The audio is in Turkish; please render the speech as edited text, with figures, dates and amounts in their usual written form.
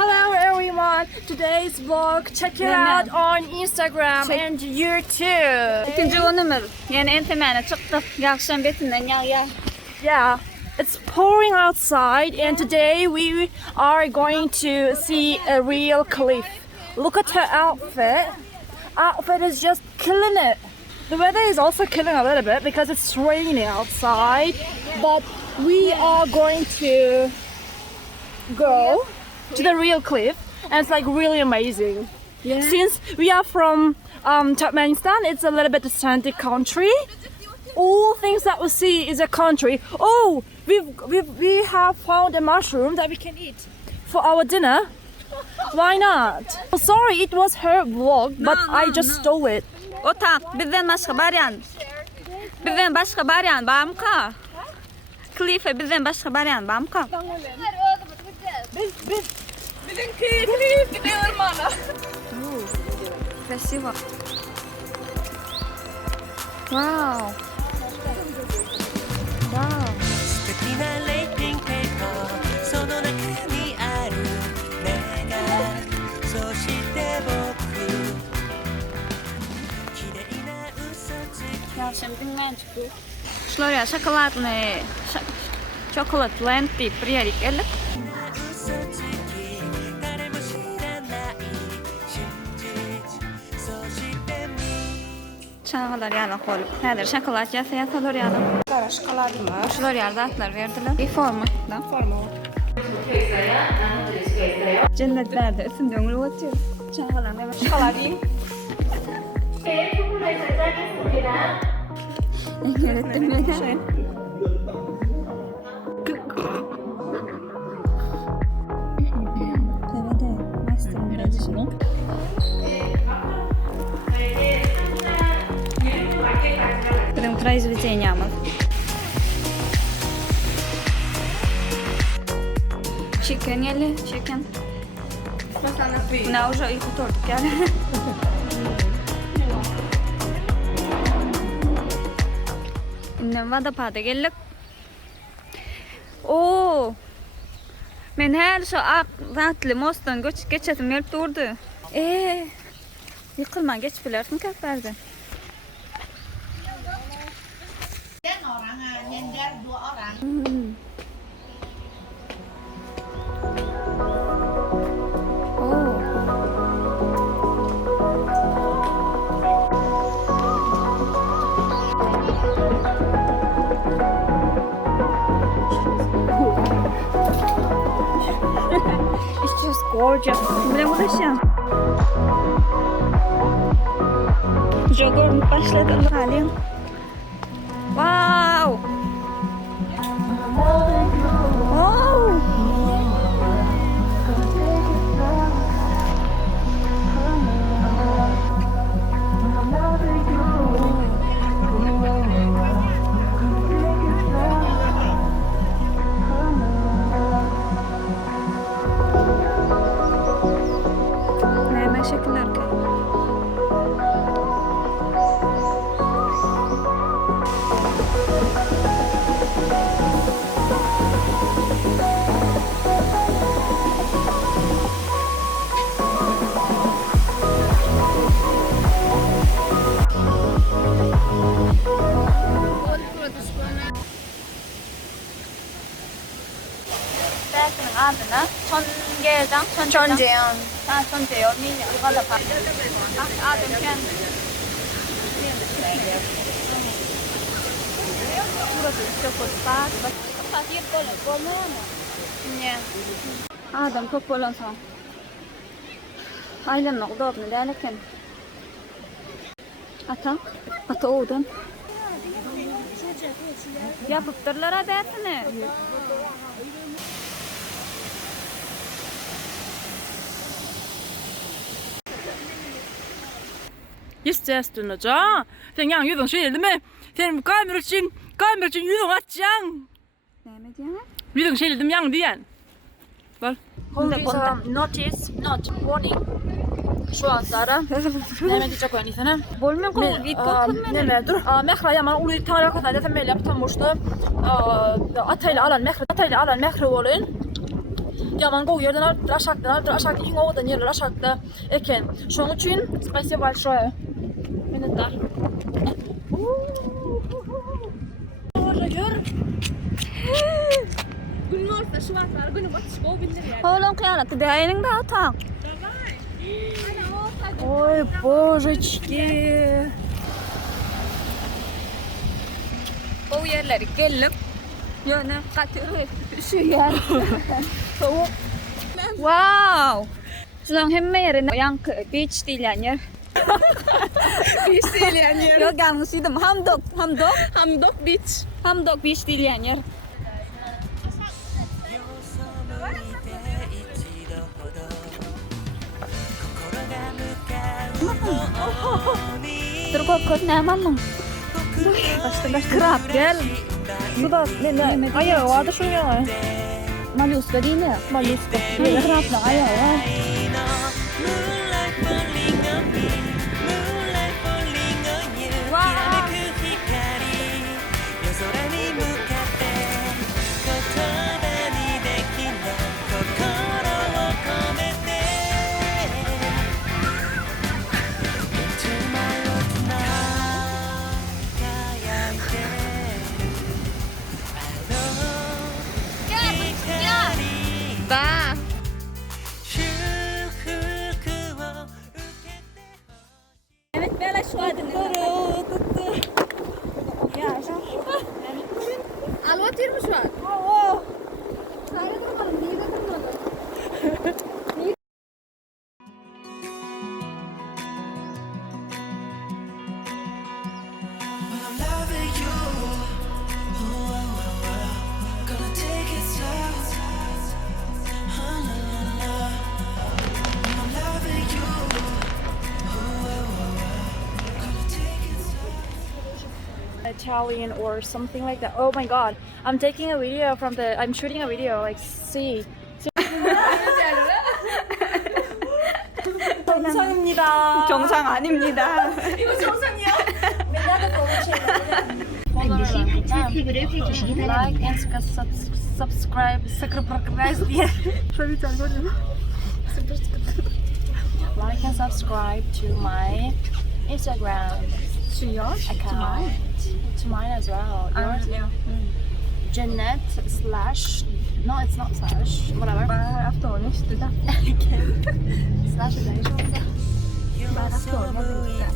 Hello everyone. Today's vlog. Check it out on Instagram and YouTube. İkinci günümüz. Yani en temelde çıktık. Akşam betinden ya. Yeah. It's pouring outside and today we are going to see a real cliff. Look at her outfit. Outfit is just killing it. The weather is also killing a little bit because it's raining outside. But we are going to go to the real cliff and it's like really amazing. Yeah. Since we are from Turkmenistan, it's a little bit distantic country. All things that we see is a country. Oh, we have found a mushroom that we can eat for our dinner. Why not? Oh, sorry, it was her vlog, but I just stole it. Otak, bizden başka baryan. Bizden başka baryan bamka. Klife bizden başka baryan bamka. Bizimki klif gidiyor bana. Красиво. Wow. Wow. Ya şimdi dinlen çıkıyor. Şuraya çokolat land deyip bir yere gelip. Çağlar yana koyup. Nedir şokolat yasayasalar yana. Kara şokoladım var. Şular yerde atlar verdiler. Bir forma. Forma var. Cennetlerde üstünde ömrü atıyor. Çağlar ne var? Şokoladım. Öğrettim ya. Будем произведением. Chicken yeli, chicken. Na уже их торт yani. İnden vadapada geldik. Oo. Men her şu ak zatlı mostan geçetim gelip durdu. Yıkılma geç bilersin kaplardan. It's just gorgeous. Bulaşan. Jogor başladı halim. Wow. Oh. Ne şekiller ki? Adına Çonge'den Çonge'ye Mila valla pa. Adem kendi. Burası çok spas. Bak yep böyle mı? Ne? Adem çok bolon son. Aylan nok dop ne derken. Ata odan. Yapıp durlar adetini. Естественно, ja. Sen yang yudun şey değil mi? Sen kamera için yudun açacaksın. Ne diyor? Yudun şey dedim yang diyen. Bak. Notice, not warning. Şu anda ne diyecek yani sana? Bolmuyor mu? Video kullanıyor. Ne mer dur? Mähri yaman ulu tarih kadar da temel yaptım boşta. Atayla alan Mähri olun. Yamango yerden aşaktan hingodan yerler aşakta eken. Şoň üçin spasibo большое. Minnettar. Gör. Günorta şu var günü batış go bilir yani. Oğlum kıyamet DAY2'ning da tak. Ой, божечки. O yerleri gelip yöne katırıp şu yer. Wow. Şulan hemme yerine yankı beach diýilýän yer. Beach diýilýän yer. Yok yanlış dedim. Hamdok Beach. Hamdok beach diýilýän yer. Turkop köz näme Krap gel. Bu da ne? Ayağı vardı şunun yana. Maluska diýilýär. Maluska. Krapla ayağı. Da. Evet böyle şu adını. Alwatır mı şu an? Italian or something like that. Oh my god. I'm shooting a video like see. 정상입니다. 정상 아닙니다. 이거 정상이야? Like and subscribe. Like and subscribe to my Instagram account. To mine as well. Yours? Jeanette slash. No, it's not slash. Whatever. After honest da. Slash is actually. After honest.